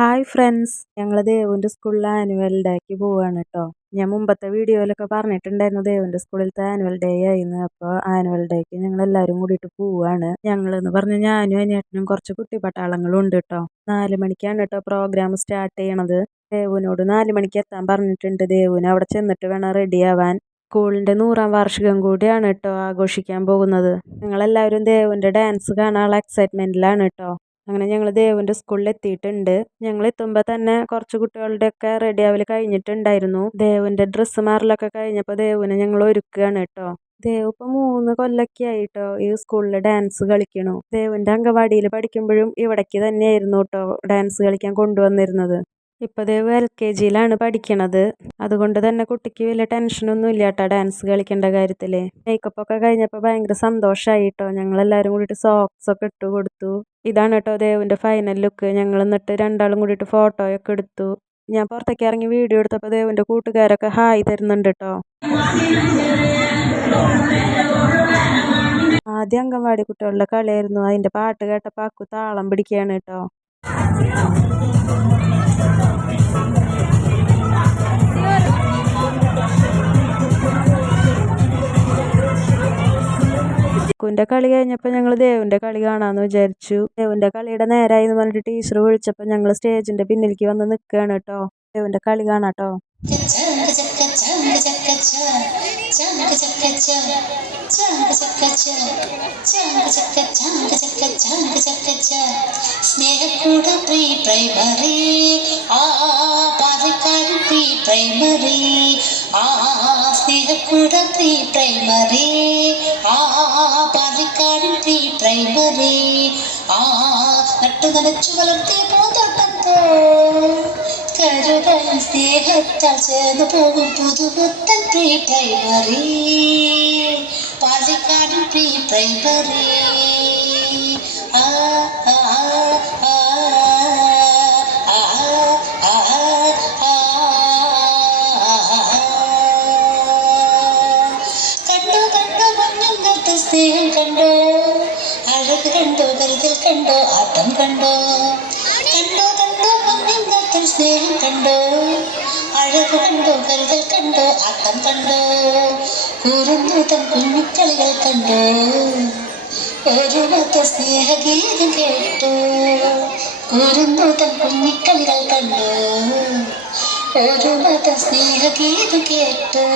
Hi friends, ഞങ്ങൾ ദേവുൻ്റെ സ്കൂളിൽ annual ഡേക്ക് പോവുകയാണ് കേട്ടോ. ഞാൻ മുമ്പത്തെ വീഡിയോയിലൊക്കെ പറഞ്ഞിട്ടുണ്ടായിരുന്നു ദേവുൻ്റെ സ്കൂളിലത്തെ ആനുവൽ ഡേ ആയിരുന്നു. അപ്പോൾ ആനുവൽ ഡേക്ക് ഞങ്ങൾ എല്ലാവരും കൂടിയിട്ട് പോവുകയാണ്. ഞങ്ങളെന്ന് പറഞ്ഞാൽ ഞാനും അനിയേട്ടനും കുറച്ച് കുട്ടി പട്ടാളങ്ങളും ഉണ്ട് കേട്ടോ. 4 മണിക്കാണ് കേട്ടോ പ്രോഗ്രാം സ്റ്റാർട്ട് ചെയ്യണത്. ദേവുവിനോട് 4 മണിക്ക് എത്താൻ പറഞ്ഞിട്ടുണ്ട്. ദേവുവിന് അവിടെ ചെന്നിട്ട് വേണം റെഡി ആവാൻ. സ്കൂളിൻ്റെ 100ാം വാർഷികം കൂടിയാണ് കേട്ടോ ആഘോഷിക്കാൻ പോകുന്നത്. ഞങ്ങളെല്ലാവരും ദേവുൻ്റെ ഡാൻസ് കാണാനുള്ള എക്സൈറ്റ്മെൻറ്റിലാണ് കേട്ടോ. അങ്ങനെ ഞങ്ങൾ ദേവുൻ്റെ സ്കൂളിൽ എത്തിയിട്ടുണ്ട്. ഞങ്ങൾ എത്തുമ്പോൾ തന്നെ കുറച്ച് കുട്ടികളുടെയൊക്കെ റെഡി ആവൽ കഴിഞ്ഞിട്ടുണ്ടായിരുന്നു. ദേവുൻ്റെ ഡ്രസ്സ് മാറലൊക്കെ കഴിഞ്ഞപ്പോൾ ദേവുവിനെ ഞങ്ങൾ ഒരുക്കുകയാണ് കേട്ടോ. ദേവ് ഇപ്പോൾ 3 കൊല്ലമൊക്കെ ആയിട്ടോ ഈ സ്കൂളിൽ ഡാൻസ് കളിക്കണു. ദേവുൻ്റെ അംഗൻവാടിയിൽ പഠിക്കുമ്പോഴും ഇവിടേക്ക് തന്നെയായിരുന്നു കേട്ടോ ഡാൻസ് കളിക്കാൻ കൊണ്ടുവന്നിരുന്നത്. ഇപ്പോൾ ദേവ് LKGയിലാണ് പഠിക്കണത്. അതുകൊണ്ട് തന്നെ കുട്ടിക്ക് വലിയ ടെൻഷനൊന്നും ഇല്ല കേട്ടോ ഡാൻസ് കളിക്കേണ്ട കാര്യത്തിൽ. മേക്കപ്പൊക്കെ കഴിഞ്ഞപ്പോൾ ഭയങ്കര സന്തോഷമായി കേട്ടോ. ഞങ്ങളെല്ലാവരും കൂടിയിട്ട് സോക്സൊക്കെ ഇട്ട് കൊടുത്തു. ഇതാണ് കേട്ടോ ദേവുൻ്റെ ഫൈനൽ ലുക്ക്. ഞങ്ങൾ എന്നിട്ട് രണ്ടാളും കൂടിയിട്ട് ഫോട്ടോയൊക്കെ എടുത്തു. ഞാൻ പുറത്തേക്ക് ഇറങ്ങി വീഡിയോ എടുത്തപ്പോൾ ദേവുൻ്റെ കൂട്ടുകാരൊക്കെ ഹായ് തരുന്നുണ്ട് കേട്ടോ. ആദ്യം അംഗൻവാടി കുട്ടികളുടെ കളിയായിരുന്നു. അതിൻ്റെ പാട്ട് കേട്ടപ്പോൾ അക്കു താളം പിടിക്കുകയാണ് കേട്ടോ. അക്കുവിൻ്റെ കളി കഴിഞ്ഞപ്പോൾ ഞങ്ങൾ ദേവുൻ്റെ കളി കാണാമെന്ന് വിചാരിച്ചു. ദേവുൻ്റെ കളിയുടെ നേരായി എന്ന് പറഞ്ഞിട്ട് ടീച്ചർ വിളിച്ചപ്പോൾ ഞങ്ങൾ സ്റ്റേജിൻ്റെ പിന്നിലേക്ക് വന്ന് നിൽക്കുകയാണ് കേട്ടോ. ദേവുൻ്റെ കളി കാണാട്ടോ. Snehakkoodu pre primary Palakkad pre primary Snehakkoodu pre primary Palakkad pre primary നട്ടു നനച്ചു വളർത്തിയ പൂന്തോട്ടപ്പോ കരുതൽ സ്നേഹത്താൽ ചേർന്ന് പോകും പുതുപുത്തൻ pre primary Palakkad pre primary സ്നേഹം കണ്ടോ, അഴക് കണ്ടോ, കരുതൽ കണ്ടോ, ആട്ടം കണ്ടോ, കണ്ടോ കണ്ടോ മഞ്ഞുങ്ങാറ്റൽ സ്നേഹം കണ്ടോ, അഴക് കണ്ടോ, കരുതൽ കണ്ടോ, ആട്ടം കണ്ടോ, കുറുന്നൂതൻ കുഞ്ഞുക്കളികൾ കണ്ടോ, ഒരു മത സ്നേഹഗീതം കേട്ടോ, കുറുന്നൂതൻ കുഞ്ഞിക്കളികൾ കണ്ടോ, ഒരു മത സ്നേഹഗീതം കേട്ടോ.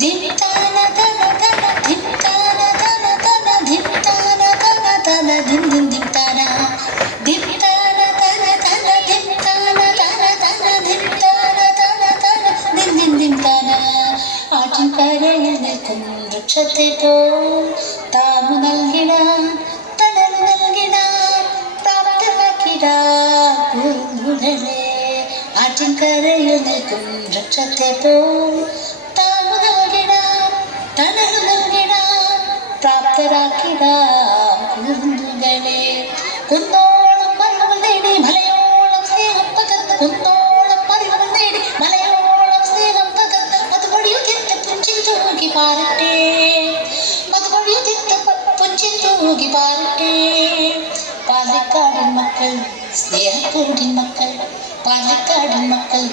ദിത്താന തന തന ദിത്താന തന തന ദിത്താന തന തന ദിം ദിം ദിത്താന ദിത്താന തന തന ദിത്താന തന തന ദിത്താന തന തന ദിം ദിം ദിത്താന ആറ്റിൻ കരയിൽ നിൽക്കും വൃക്ഷത്തെ പോ താമു നൽകിട തണൽ നൽകിട പ്രാപ്തമാക്കിട കുറുങ്ങുകളെ ആറ്റിൻ കരയിൽ നിൽക്കും വൃക്ഷത്തെ പോ തണലു നൽകിടാം പ്രാപ്തരാക്കിടാം കുറുങ്ങുകളെ. കുന്നോളം അറിവുകൾ നേടി മലയോളം സ്നേഹം പകർന്ന് കുന്നോളം അറിവുകൾ നേടി മലയോളം സ്നേഹം പകർന്ന് മധുപൊഴിയുതിർത്ത പുഞ്ചിൽ തൂകി പാരട്ടെ മധുപൊഴിയുതിർത്ത പുഞ്ചിൽ തൂകി പാരട്ടെ. പാലക്കാടിൻ മക്കൾ സ്നേഹക്കൂടിൻ മക്കൾ പാലക്കാടിൻ മക്കൾ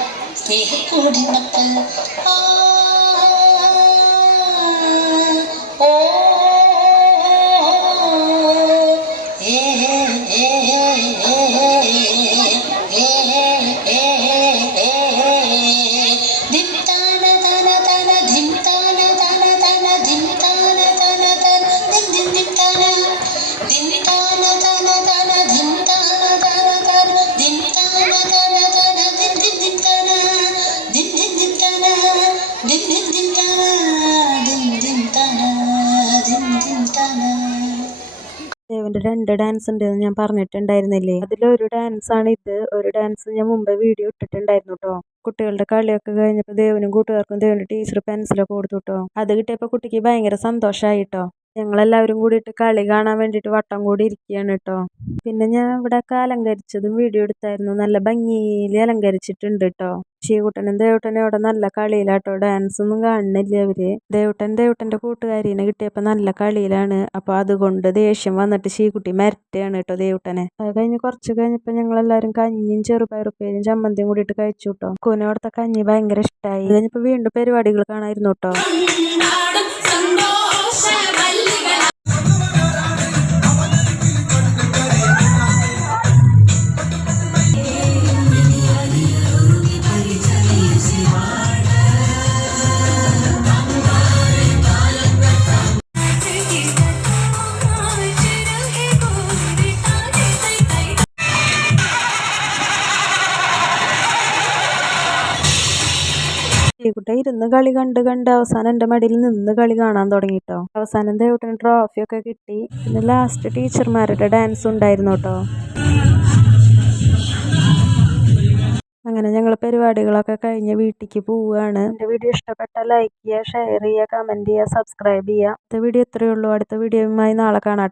സ്നേഹക്കൂടിൻ മക്കൾ ദേവുൻ്റെ 2 ഡാൻസ് ഉണ്ടെന്ന് ഞാൻ പറഞ്ഞിട്ടുണ്ടായിരുന്നില്ലേ. അതിലൊരു ഡാൻസാണ് ഇത്. ഒരു ഡാൻസ് ഞാൻ മുമ്പ് വീഡിയോ ഇട്ടിട്ടുണ്ടായിരുന്നു കേട്ടോ. കുട്ടികളുടെ കളിയൊക്കെ കഴിഞ്ഞപ്പോൾ ദേവുനും കൂട്ടുകാർക്കും ദേവുൻ്റെ ടീച്ചർ പെൻസിലൊക്കെ കൊടുത്തു കേട്ടോ. അത് കിട്ടിയപ്പോൾ കുട്ടിക്ക് ഭയങ്കര സന്തോഷമായി കേട്ടോ. ഞങ്ങളെല്ലാവരും കൂടിയിട്ട് കളി കാണാൻ വേണ്ടിയിട്ട് വട്ടം കൂടി ഇരിക്കുകയാണ് കേട്ടോ. പിന്നെ ഞാൻ ഇവിടെ അലങ്കരിച്ചതും വീഡിയോ എടുത്തായിരുന്നു. നല്ല ഭംഗിയിൽ അലങ്കരിച്ചിട്ടുണ്ട് കേട്ടോ. ശ്രീകുട്ടനും ദേവുട്ടനും അവിടെ നല്ല കളിയിലാട്ടോ. ഡാൻസ് ഒന്നും കാണുന്നില്ല അവര്. ദേവുട്ടൻ്റെ കൂട്ടുകാരിനെ കിട്ടിയപ്പോൾ നല്ല കളിയിലാണ്. അപ്പോൾ അതുകൊണ്ട് ദേഷ്യം വന്നിട്ട് ശ്രീകുട്ടി മരട്ടുകയാണ് കേട്ടോ ദേവുട്ടനെ. അത് കഴിഞ്ഞ് കുറച്ച് കഴിഞ്ഞപ്പോൾ ഞങ്ങളെല്ലാവരും കഞ്ഞിയും ചെറുപയറുപ്പേരും ചമ്മന്തിയും കൂടിയിട്ട് കഴിച്ചു കേട്ടോ. കുന അവിടുത്തെ കഞ്ഞി ഭയങ്കര ഇഷ്ടമായി. കഴിഞ്ഞപ്പോൾ വീണ്ടും പരിപാടികൾ കാണായിരുന്നു കേട്ടോ. ശ്രീകുട്ട ഇരുന്ന് കളി കണ്ട് അവസാനം എൻ്റെ മടിയിൽ നിന്ന് കളി കാണാൻ തുടങ്ങി കേട്ടോ. അവസാനം ദേവുട്ടന് ട്രോഫിയൊക്കെ കിട്ടി. പിന്നെ ലാസ്റ്റ് ടീച്ചർമാരുടെ ഡാൻസ് ഉണ്ടായിരുന്നു കേട്ടോ. അങ്ങനെ ഞങ്ങൾ പരിപാടികളൊക്കെ കഴിഞ്ഞ് വീട്ടിലേക്ക് പോവുകയാണ്. എൻ്റെ വീഡിയോ ഇഷ്ടപ്പെട്ടാൽ ലൈക്ക് ചെയ്യുക, ഷെയർ ചെയ്യുക, കമൻറ്റ് ചെയ്യുക, സബ്സ്ക്രൈബ് ചെയ്യുക. അടുത്ത വീഡിയോ ഇത്രയേ ഉള്ളൂ. അടുത്ത വീഡിയോയുമായി നാളെ കാണാം.